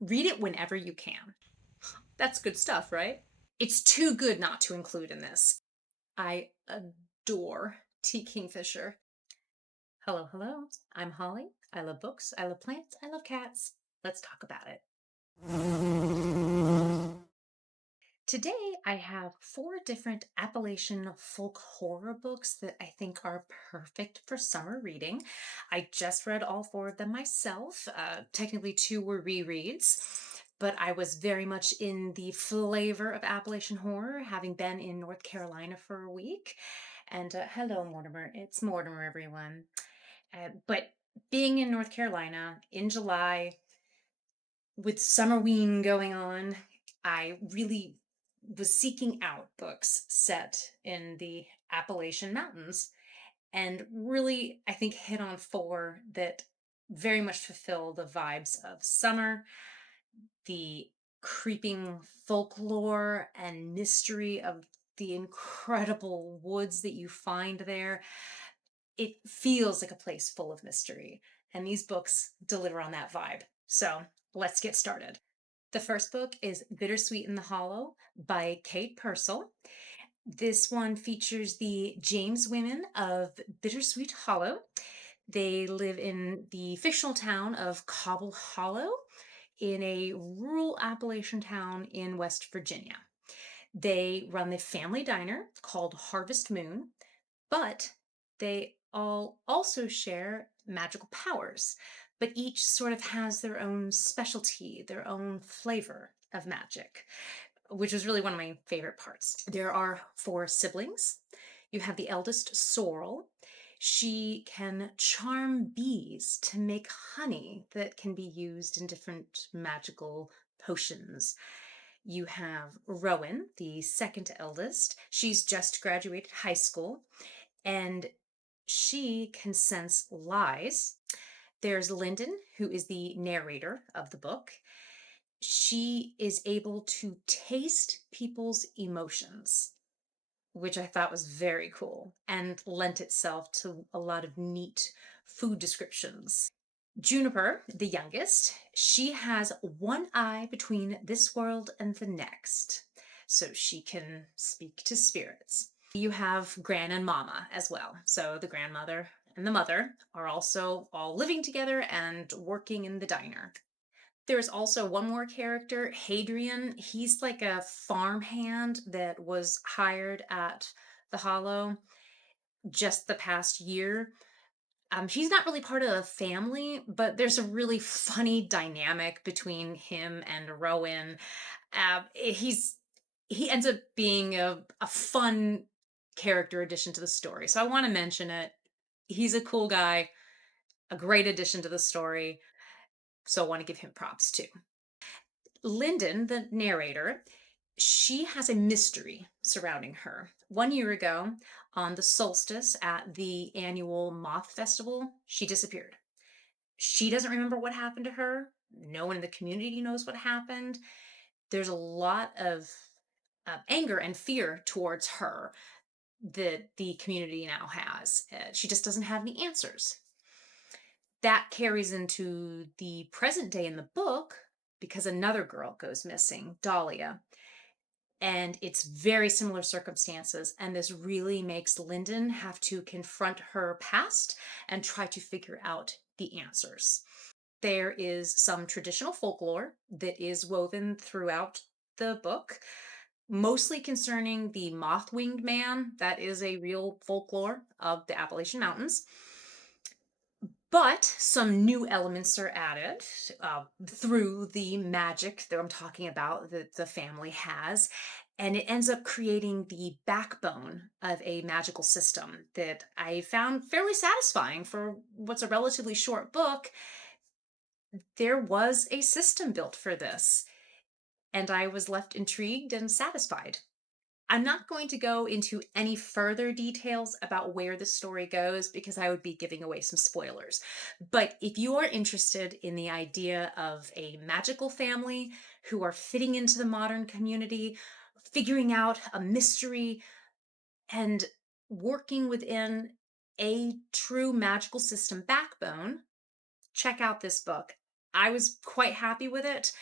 Read it whenever you can. That's good stuff, right? It's too good not to include in this. I adore T. Kingfisher. Hello, hello. I'm Holly. I love books. I love plants. I love cats. Let's talk about it. Today, I have four different Appalachian folk horror books that I think are perfect for summer reading. I just read all four of them myself. Technically, two were rereads, but I was very much in the flavor of Appalachian horror, having been in North Carolina for a week. And hello, Mortimer. It's Mortimer, everyone. But being in North Carolina in July, with Summerween going on, I really was seeking out books set in the Appalachian Mountains and really, I think, hit on four that very much fulfill the vibes of summer, the creeping folklore and mystery of the incredible woods that you find there. It feels like a place full of mystery, and these books deliver on that vibe. So let's get started. The first book is Bittersweet in the Hollow by Kate Pearsall. This one features the James women of Bittersweet Hollow. They live in the fictional town of Cobble Hollow in a rural Appalachian town in West Virginia. They run the family diner called Harvest Moon, but they all also share magical powers, but each sort of has their own specialty, their own flavor of magic, which was really one of my favorite parts. There are four siblings. You have the eldest, Sorrel. She can charm bees to make honey that can be used in different magical potions. You have Rowan, the second eldest. She's just graduated high school and she can sense lies. There's Lyndon, who is the narrator of the book. She is able to taste people's emotions, which I thought was very cool and lent itself to a lot of neat food descriptions. Juniper, the youngest, she has one eye between this world and the next, so she can speak to spirits. You have Gran and Mama as well. So the grandmother and the mother are also all living together and working in the diner. There's also one more character, Hadrian. He's like a farmhand that was hired at the Hollow just the past year. He's not really part of the family, but there's a really funny dynamic between him and Rowan. He ends up being a fun character addition to the story. So I want to mention it. He's a cool guy, a great addition to the story. So I want to give him props too. Lyndon, the narrator, she has a mystery surrounding her. 1 year ago, on the solstice at the annual Moth Festival, she disappeared. She doesn't remember what happened to her. No one in the community knows what happened. There's a lot of anger and fear towards her that the community now has. She just doesn't have any answers. That carries into the present day in the book because another girl goes missing, Dahlia. And it's very similar circumstances. And this really makes Lyndon have to confront her past and try to figure out the answers. There is some traditional folklore that is woven throughout the book, mostly concerning the moth-winged man. That is a real folklore of the Appalachian Mountains. But some new elements are added through the magic that I'm talking about that the family has. And it ends up creating the backbone of a magical system that I found fairly satisfying for what's a relatively short book. There was a system built for this, and I was left intrigued and satisfied. I'm not going to go into any further details about where the story goes because I would be giving away some spoilers. But if you are interested in the idea of a magical family who are fitting into the modern community, figuring out a mystery, and working within a true magical system backbone, check out this book. I was quite happy with it.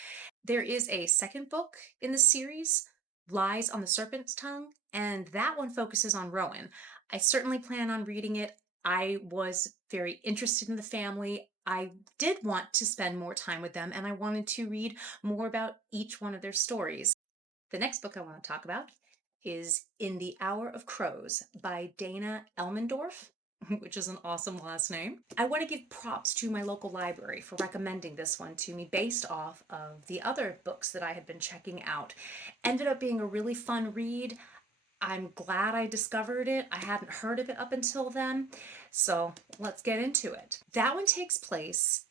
There is a second book in the series, Lies on the Serpent's Tongue, and that one focuses on Rowan. I certainly plan on reading it. I was very interested in the family. I did want to spend more time with them, and I wanted to read more about each one of their stories. The next book I want to talk about is In the Hour of Crows by Dana Elmendorf, which is an awesome last name. I want to give props to my local library for recommending this one to me based off of the other books that I had been checking out. Ended up being a really fun read. I'm glad I discovered it. I hadn't heard of it up until then. So let's get into it. That one takes place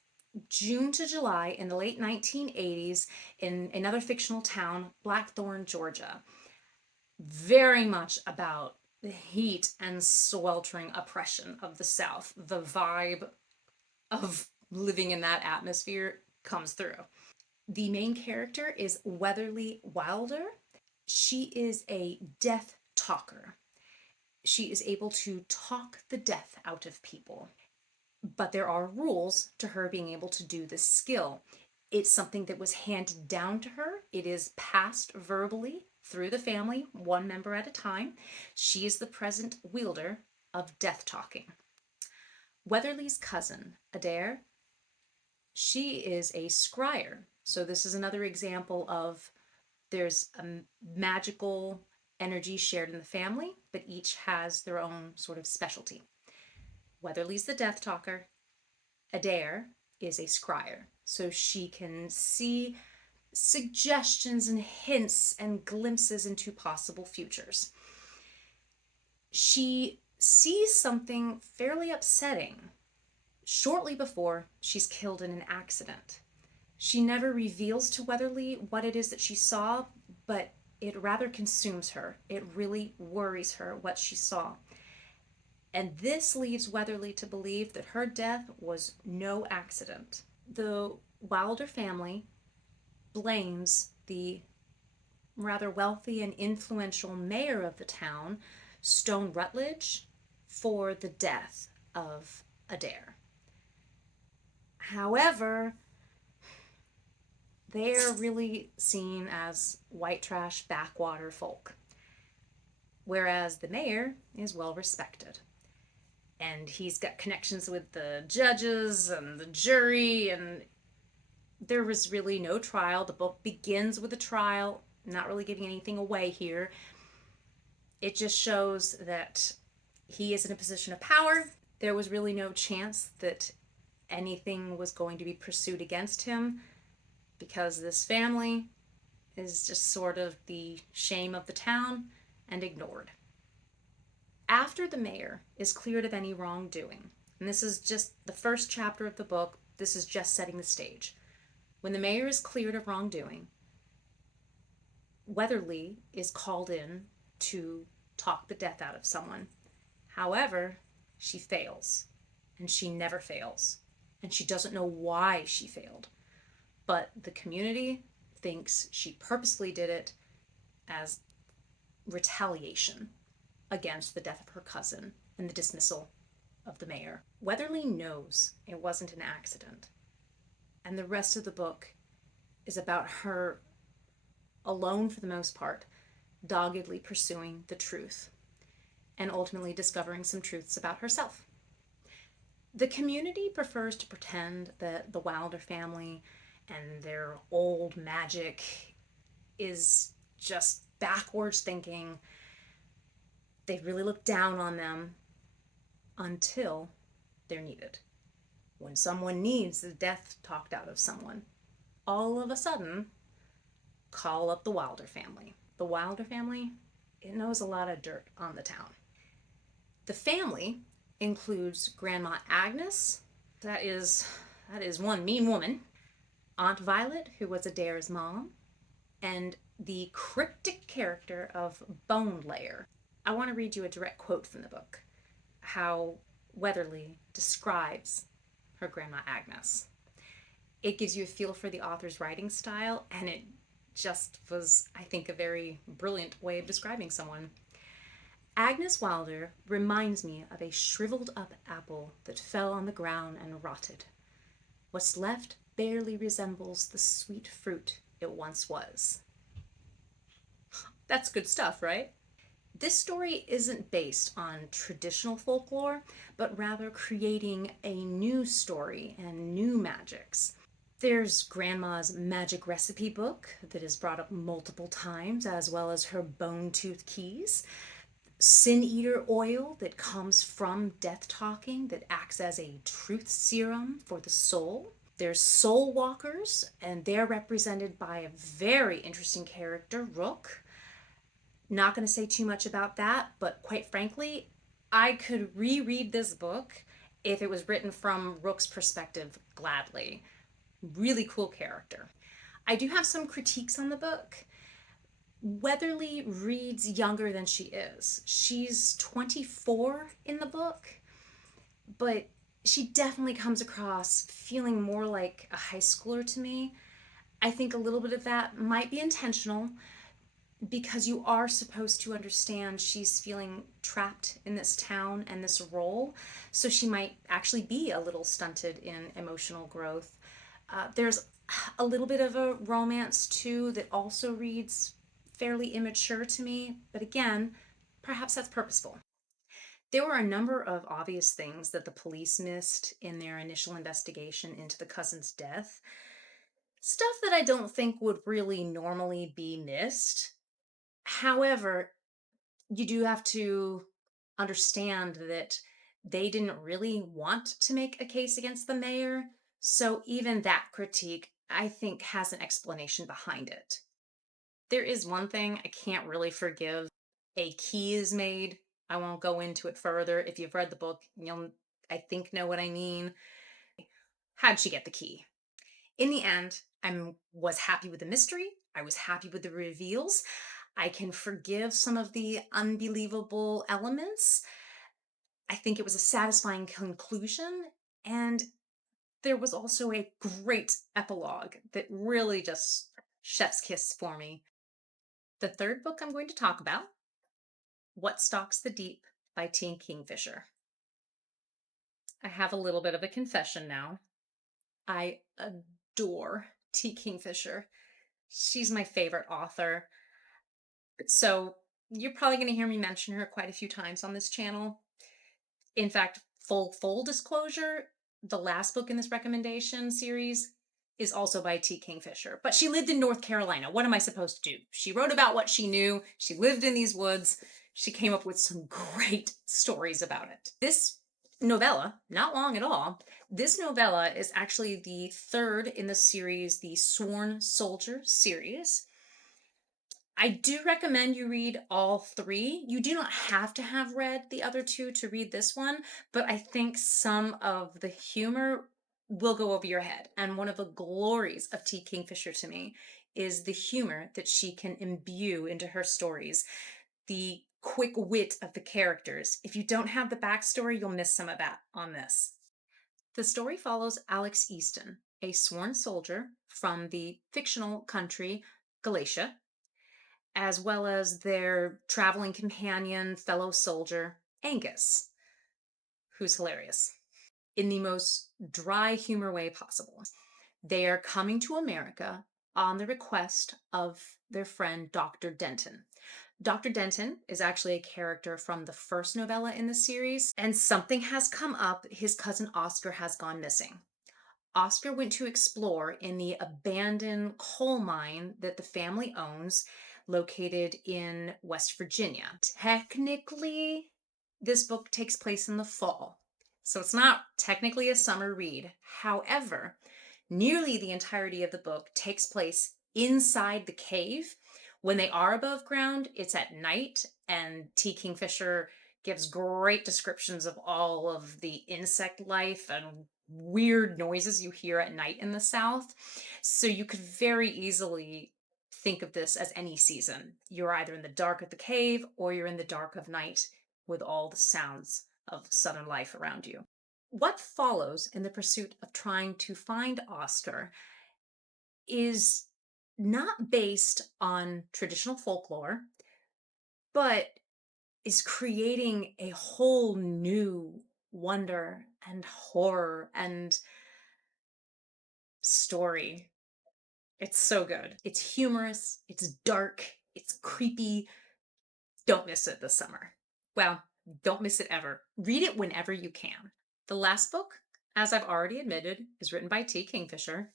June to July in the late 1980s in another fictional town, Blackthorn, Georgia. Very much about the heat and sweltering oppression of the South. The vibe of living in that atmosphere comes through. The main character is Weatherly Wilder. She is a death talker. She is able to talk the death out of people. But there are rules to her being able to do this skill. It's something that was handed down to her. It is passed verbally through the family, one member at a time. She is the present wielder of death talking. Weatherly's cousin, Adair, she is a scryer. So this is another example of there's a magical energy shared in the family, but each has their own sort of specialty. Weatherly's the death talker. Adair is a scryer. So she can see suggestions and hints and glimpses into possible futures. She sees something fairly upsetting shortly before she's killed in an accident. She never reveals to Weatherly what it is that she saw, but it rather consumes her. It really worries her what she saw. And this leaves Weatherly to believe that her death was no accident. The Wilder family blames the rather wealthy and influential mayor of the town, Stone Rutledge, for the death of Adair. However, they're really seen as white trash backwater folk, whereas the mayor is well respected. And he's got connections with the judges and the jury, and there was really no trial. The book begins with a trial, not really giving anything away here. It just shows that he is in a position of power. There was really no chance that anything was going to be pursued against him because this family is just sort of the shame of the town and ignored. After the mayor is cleared of any wrongdoing, and this is just the first chapter of the book, this is just setting the stage. When the mayor is cleared of wrongdoing, Weatherly is called in to talk the death out of someone. However, she fails, and she never fails, and she doesn't know why she failed. But the community thinks she purposely did it as retaliation against the death of her cousin and the dismissal of the mayor. Weatherly knows it wasn't an accident. And the rest of the book is about her, alone for the most part, doggedly pursuing the truth and ultimately discovering some truths about herself. The community prefers to pretend that the Wilder family and their old magic is just backwards thinking. They really look down on them until they're needed. When someone needs the death talked out of someone, all of a sudden, call up the Wilder family. The Wilder family, it knows a lot of dirt on the town. The family includes Grandma Agnes, that is one mean woman, Aunt Violet, who was Adair's mom, and the cryptic character of Bone Layer. I want to read you a direct quote from the book, how Weatherly describes her Grandma Agnes. It gives you a feel for the author's writing style, and it just was, I think, a very brilliant way of describing someone. Agnes Wilder reminds me of a shriveled up apple that fell on the ground and rotted. What's left barely resembles the sweet fruit it once was. That's good stuff, right? This story isn't based on traditional folklore, but rather creating a new story and new magics. There's Grandma's magic recipe book that is brought up multiple times, as well as her bone tooth keys. Sin eater oil that comes from death talking that acts as a truth serum for the soul. There's soul walkers, and they're represented by a very interesting character, Rook. Not going to say too much about that, but quite frankly, I could reread this book if it was written from Rook's perspective gladly. Really cool character. I do have some critiques on the book. Weatherly reads younger than she is. She's 24 in the book, but she definitely comes across feeling more like a high schooler to me. I think a little bit of that might be intentional because you are supposed to understand she's feeling trapped in this town and this role. So she might actually be a little stunted in emotional growth. There's a little bit of a romance too that also reads fairly immature to me, but again, perhaps that's purposeful. There were a number of obvious things that the police missed in their initial investigation into the cousin's death. Stuff that I don't think would really normally be missed. However, you do have to understand that they didn't really want to make a case against the mayor. So even that critique, I think, has an explanation behind it. There is one thing I can't really forgive. A key is made. I won't go into it further. If you've read the book, you'll, I think, know what I mean. How'd she get the key? In the end, I was happy with the mystery. I was happy with the reveals. I can forgive some of the unbelievable elements. I think it was a satisfying conclusion. And there was also a great epilogue that really just chef's kiss for me. The third book I'm going to talk about, What Stalks the Deep by T. Kingfisher. I have a little bit of a confession now. I adore T. Kingfisher. She's my favorite author. So you're probably going to hear me mention her quite a few times on this channel. In fact, full disclosure, the last book in this recommendation series is also by T. Kingfisher. But she lived in North Carolina. What am I supposed to do? She wrote about what she knew. She lived in these woods. She came up with some great stories about it. This novella, not long at all, this novella is actually the third in the series, the Sworn Soldier series. I do recommend you read all three. You do not have to have read the other two to read this one, but I think some of the humor will go over your head. And one of the glories of T. Kingfisher to me is the humor that she can imbue into her stories, the quick wit of the characters. If you don't have the backstory, you'll miss some of that on this. The story follows Alex Easton, a sworn soldier from the fictional country Galatia, as well as their traveling companion, fellow soldier, Angus, who's hilarious in the most dry humor way possible. They are coming to America on the request of their friend Dr. Denton. Dr. Denton is actually a character from the first novella in the series, and something has come up. His cousin Oscar has gone missing. Oscar went to explore in the abandoned coal mine that the family owns, located in West Virginia. Technically, this book takes place in the fall, so it's not technically a summer read. However, nearly the entirety of the book takes place inside the cave. When they are above ground, it's at night, and T. Kingfisher gives great descriptions of all of the insect life and weird noises you hear at night in the South. So you could very easily think of this as any season. You're either in the dark of the cave or you're in the dark of night with all the sounds of Southern life around you. What follows in the pursuit of trying to find Oscar is not based on traditional folklore, but is creating a whole new wonder and horror and story. It's so good. It's humorous, it's dark, it's creepy. Don't miss it this summer. Well, don't miss it ever. Read it whenever you can. The last book, as I've already admitted, is written by T. Kingfisher,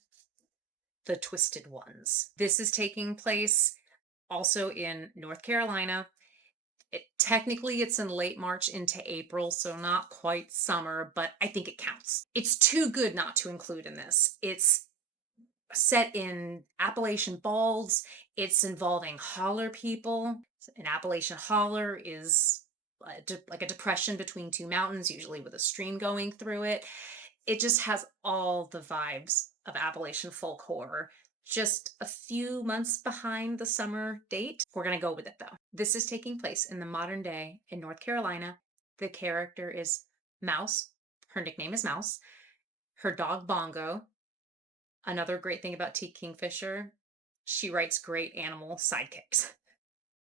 The Twisted Ones. This is taking place also in North Carolina. Technically, it's in late March into April, so not quite summer, but I think it counts. It's too good not to include in this. It's set in Appalachian balds. It's involving holler people. An Appalachian holler is like a depression between two mountains, usually with a stream going through it. It just has all the vibes of Appalachian folk horror. Just a few months behind the summer date. We're going to go with it though. This is taking place in the modern day in North Carolina. The character is Mouse. Her nickname is Mouse. Her dog Bongo. Another great thing about T. Kingfisher, she writes great animal sidekicks.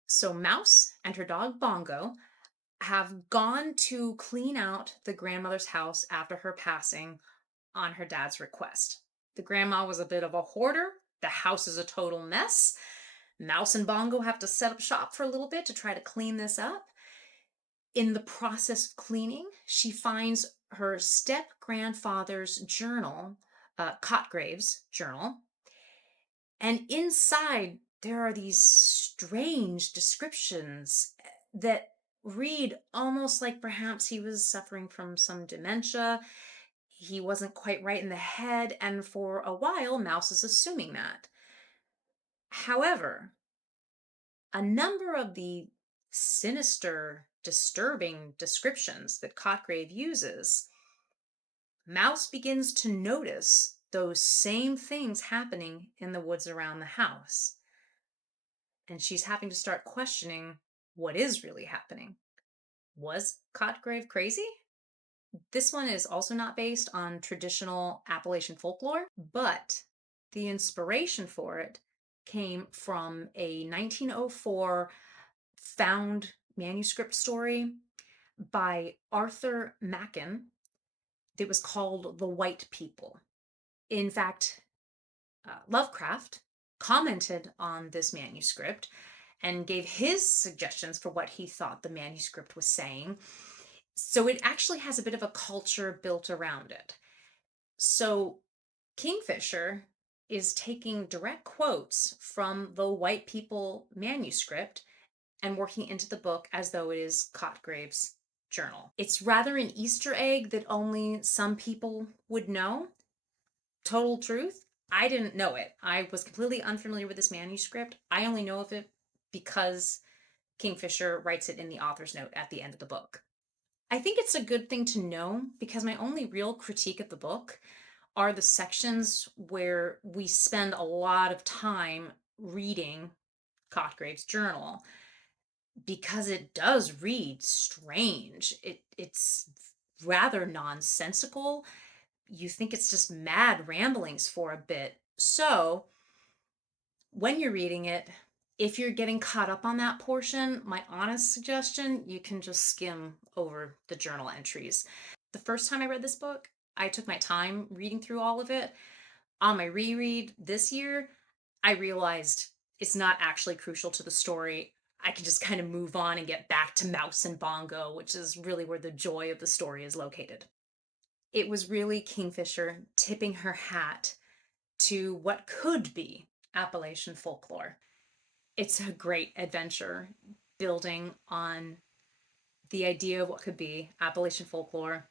So Mouse and her dog Bongo have gone to clean out the grandmother's house after her passing on her dad's request. The grandma was a bit of a hoarder. The house is a total mess. Mouse and Bongo have to set up shop for a little bit to try to clean this up. In the process of cleaning, she finds her step grandfather's journal, Cotgrave's journal. And inside, there are these strange descriptions that read almost like perhaps he was suffering from some dementia. He wasn't quite right in the head, and for a while, Mouse is assuming that. However, a number of the sinister, disturbing descriptions that Cotgrave uses, Mouse begins to notice those same things happening in the woods around the house. And she's having to start questioning what is really happening. Was Cotgrave crazy? This one is also not based on traditional Appalachian folklore, but the inspiration for it came from a 1904 found manuscript story by Arthur Machen that was called The White People. In fact, Lovecraft commented on this manuscript and gave his suggestions for what he thought the manuscript was saying. So it actually has a bit of a culture built around it. So Kingfisher is taking direct quotes from the White People manuscript and working into the book as though it is Cotgrave's journal. It's rather an Easter egg that only some people would know. Total truth, I didn't know it. I was completely unfamiliar with this manuscript. I only know of it because Kingfisher writes it in the author's note at the end of the book. I think it's a good thing to know because my only real critique of the book are the sections where we spend a lot of time reading Cotgrave's journal because it does read strange. It's rather nonsensical. You think it's just mad ramblings for a bit. So when you're reading it, if you're getting caught up on that portion, my honest suggestion, you can just skim over the journal entries. The first time I read this book, I took my time reading through all of it. On my reread this year, I realized it's not actually crucial to the story. I can just kind of move on and get back to Mouse and Bongo, which is really where the joy of the story is located. It was really Kingfisher tipping her hat to what could be Appalachian folklore. It's a great adventure building on the idea of what could be Appalachian folklore,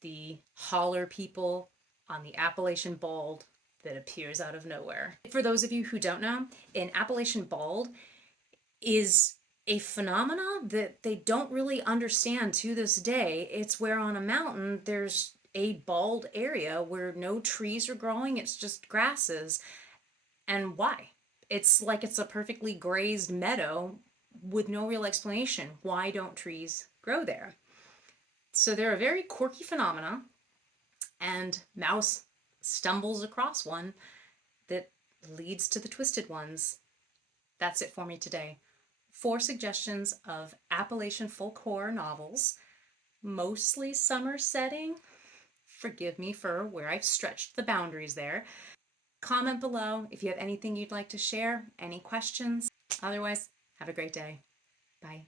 the holler people on the Appalachian bald that appears out of nowhere. For those of you who don't know, an Appalachian bald is a phenomena that they don't really understand to this day. It's where on a mountain there's a bald area where no trees are growing, it's just grasses. And why? It's like it's a perfectly grazed meadow with no real explanation. Why don't trees grow there? So they're a very quirky phenomena, and Mouse stumbles across one that leads to the Twisted Ones. That's it for me today. 4 suggestions of Appalachian folk horror novels, mostly summer setting. Forgive me for where I've stretched the boundaries there. Comment below if you have anything you'd like to share, any questions. Otherwise, have a great day. Bye.